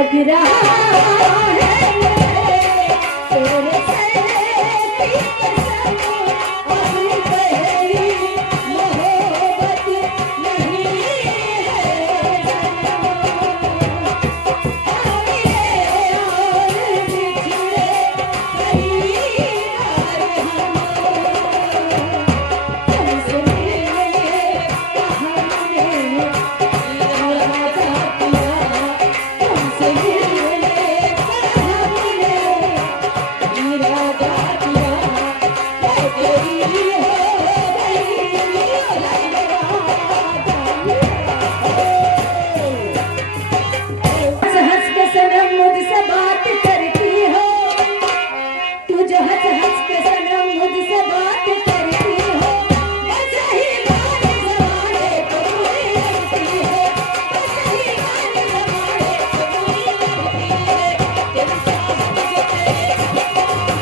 लग रहा है तेरे से कसम अब पहली मोहब्बत नहीं है और बिछड़े कई बार हमसे मिलने का हमने इरादा किया तुमसे मिलने का हमने इरादा किया मैं तेरी हो गई हंस के सनम मुझसे बात करती हो तू जो हंस हंस के सनम मुझसे बात करती हो बस ही गाने ज़माने को बुरी लगती है बस ही गाने ज़माने को बुरी लगती है तेरी चाहत जो तेरे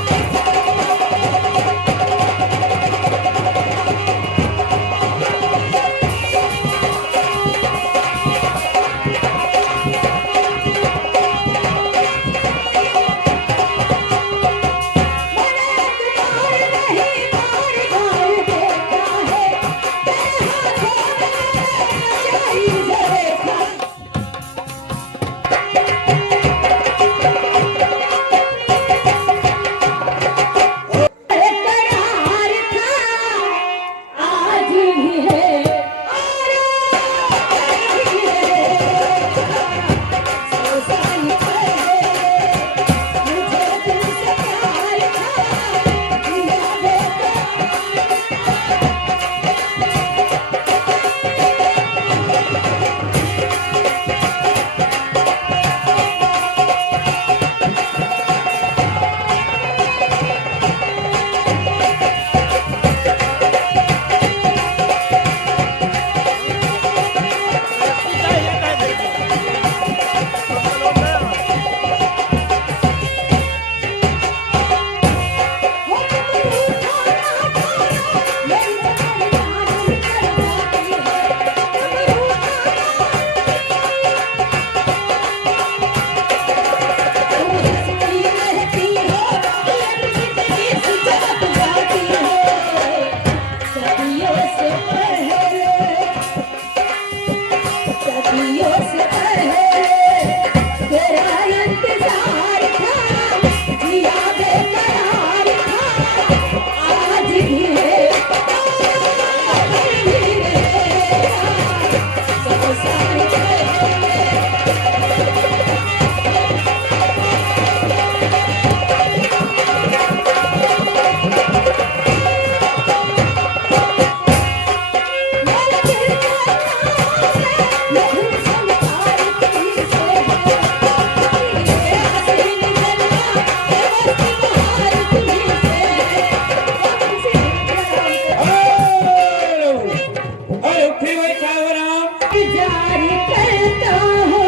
जारी करता हूँ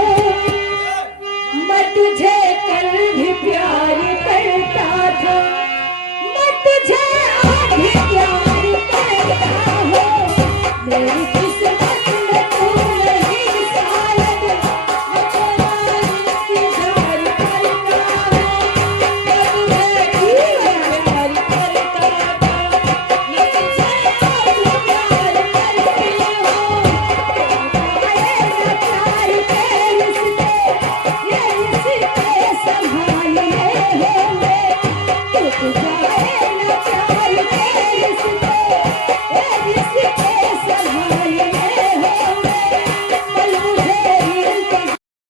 मैं तुझे कल भी प्यार करता था मैं तुझे आज भी प्यार करता हूँ मेरी